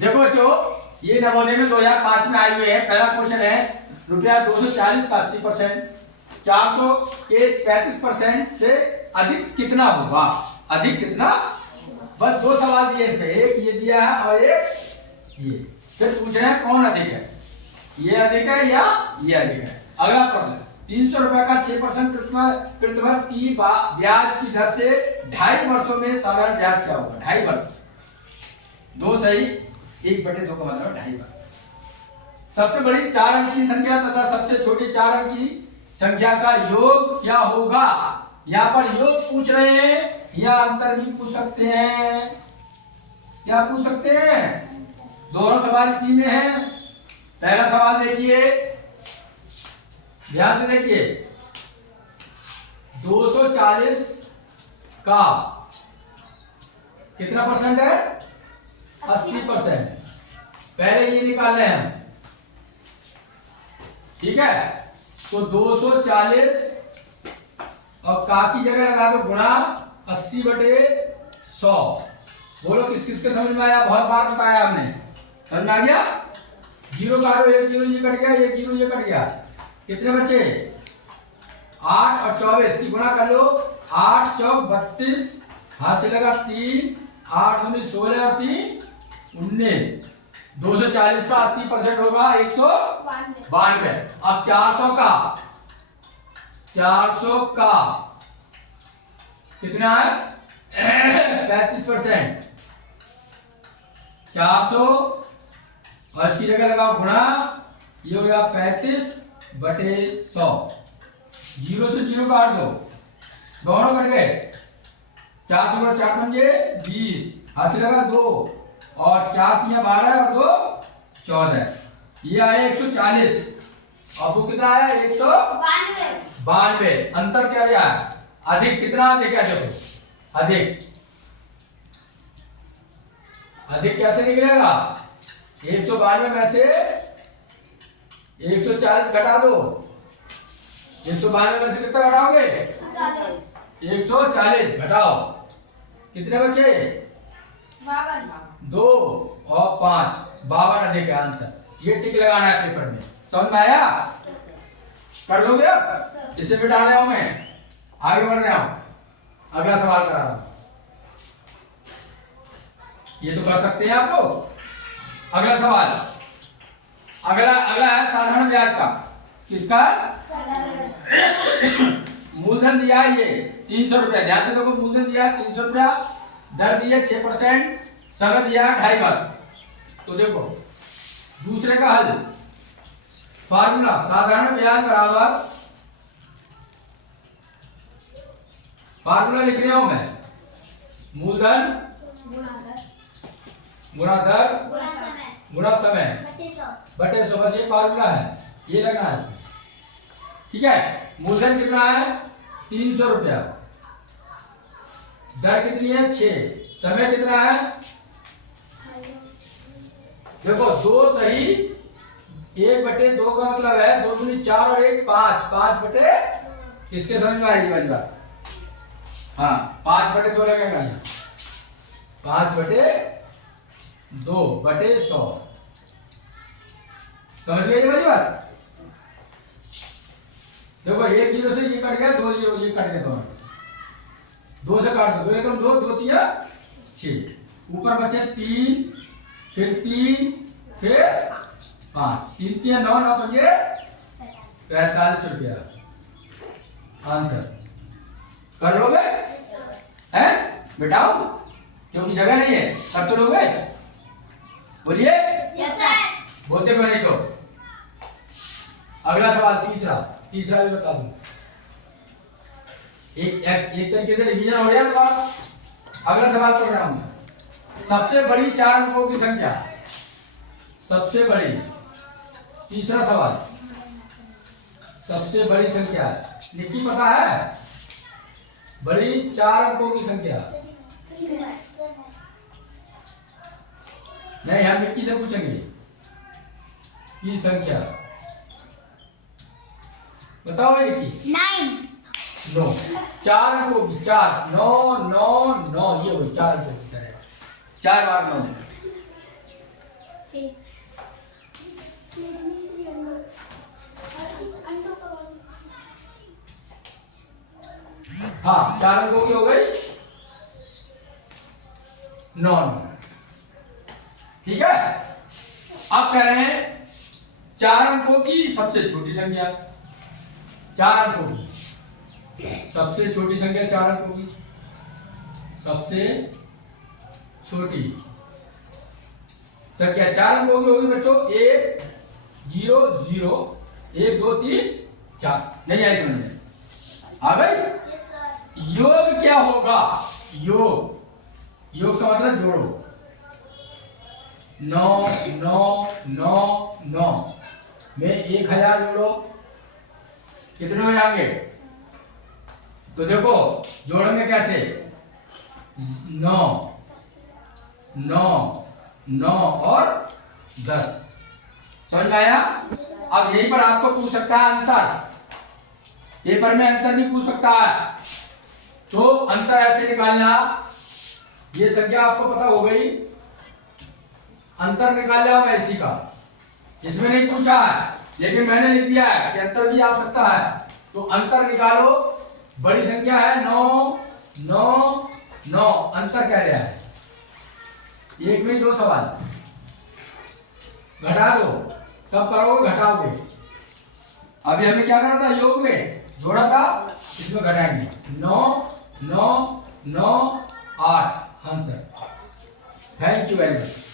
देखो बच्चों, ये नवोदय में 2005 में आए हुए हैं। पहला क्वेश्चन है रुपया 240 का 80%, 400 के 35% से अधिक कितना होगा? अधिक कितना? बस दो सवाल दिए इसमें, एक ये दिया है और एक ये। फिर पूछ रहे हैं कौन अधिक है, ये अधिक है या ये अधिक है। अगला प्रश्न, 300 रुपए का 6% प्रतिवर्ष की ब्याज की दर से 2.5 वर्षों में साधारण ब्याज क्या होगा? 2.5 वर्ष। दो सही, 1/2 का मतलब 2.5 वर्ष। सबसे बड़ी 4 अंक की संख्या तथा सबसे छोटी 4 अंक की संख्या का योग क्या होगा? यहाँ पर योग पूछ रहे हैं या अंतर भी पूछ सकते हैं। क्या पूछ सकते हैं? दोनों सवाल इसी में है। पहला सवाल देखिए, ध्यान से देखिए, 240 का कितना परसेंट है? 80%। पहले ये निकालने हैं, ठीक है। तो 240 और का की जगह लगा दो गुणा 80/100। बोलो किस किस के समझ में आया? बहुत बार बताया हमने, समझ में आ गया? जीरो काटो, 1 0 ये कट गया, 1 0 ये कट गया। कितने बचे? 8 और 24 की गुणा कर लो। 8 चौक 32, हाथ से लगा 3, 8 दूनी 16 और 3 19। 240 का 80% होगा 192। अब 400 का कितना है? 35%। 400 और इसकी जगह लगाओ गुणा, ये हो गया 35/100। 0 से 0 काट दो, दोनों कट गए। 400 और 4 पंजे 20, हाथ से लगा 2 और 4 3 12 और 2 14। ये आया 140। अब वो कितना आया? 192। अंतर क्या आया? अधिक। कितना अधिक है? देखो अधिक कैसे निकलेगा? 192 में से 140 घटा दो। 192 में से कितना घटाओगे? 140 घटाओ, कितने बचे? 2 और 5, 52 अधिक है आंसर। ये टिक लगाना है पेपर में, समझ में आया? कर लोगे? अब इसे मिटा रहा हूं मैं, आगे बढ़ रहा हूं। अगला सवाल करा रहा हूं, ये तो कर सकते हैं आप लोग। अगला सवाल, अगला है साधारण ब्याज का। किसका? मूलधन दिया है ये 300 रुपया। ध्यान से देखो, मूलधन दिया है 300 रुपया, दर दी है 6%, समय दिया है 2.5 वर्ष। तो देखो दूसरे का हल, फार्मूला साधारण ब्याज बराबर, फार्मूला लिख रहा हूं मैं, मूलधन गुणा दर गुणा समय बटे 100। बस ये फार्मूला है, ये लगना है इसमें, ठीक है। मूलधन कितना है? 300 रुपया, दर कितनी है? 6, समय कितना है? देखो 2 सही, 1/2 का मतलब है 2 दूनी 4 और 1 5, 5/, किसके समझ में आएगी वाली बात? हाँ, 5/2 लगेगा यहाँ, 5/2/100। समझ गए ये वाली बात? देखो 1 0 से ये कट गया, 2 0 ये कट गया, दोनों 2 से काट दो, 2 एकम 2, 2 3 6, ऊपर बचे 3, फिर 3, फिर 5, 3 3 9 9 पंजे 45 रुपया आंसर। कर लोगे? हैं? बिठाओ, क्योंकि जगह नहीं है। कर तो लोगे? बोलिए बोलते क्यों नहीं? तो अगला सवाल, तीसरा भी बता दूं। एक तरीके से रिवीजन हो गया तुम्हारा। अगला सवाल पढ़ रहा हूं मैं। सबसे बड़ी 4 अंकों की संख्या, सबसे बड़ी, तीसरा सवाल, सबसे बड़ी संख्या निक्की पता है? बड़ी 4 अंकों की संख्या नहीं, हम निक्की से पूछेंगे की संख्या बताओ। निक्की 9, 4 अंकों की, 4 9 9 9, ये हुई 4 अंकों की, 4 बार 9। हाँ 4 अंकों की हो गई 9 ठीक है। अब कह रहे हैं 4 अंकों की सबसे छोटी संख्या, 4 अंकों की सबसे छोटी संख्या 4 अंकों की सबसे छोटी संख्या 4 अंकों की होगी बच्चों 1 0 0 1 2 3 4। नहीं आई समझ में आ गई। योग क्या होगा, योग का मतलब जोड़ो 9 9 9 9 में 1000 जोड़ो कितने हो जाएंगे। तो देखो जोड़ेंगे कैसे 9 9 9 और 10 समझ में आया। अब यहीं पर आपको पूछ सकता है अंतर, पेपर में अंतर भी पूछ सकता है। तो अंतर ऐसे निकालना, ये संख्या आपको पता हो गई, अंतर निकाल लिया होगा इसी का, इसमें नहीं पूछा है लेकिन मैंने लिख दिया है कि अंतर भी आ सकता है। तो अंतर निकालो, बड़ी संख्या है 9 9 9, अंतर क्या रहा है, एक में 2 सवाल घटा दो, कब करोगे घटाओगे। अभी हमने क्या करा था योग में जोड़ा था, इसमें घटाएंगे 9 9 9 8 answer. Thank you very much.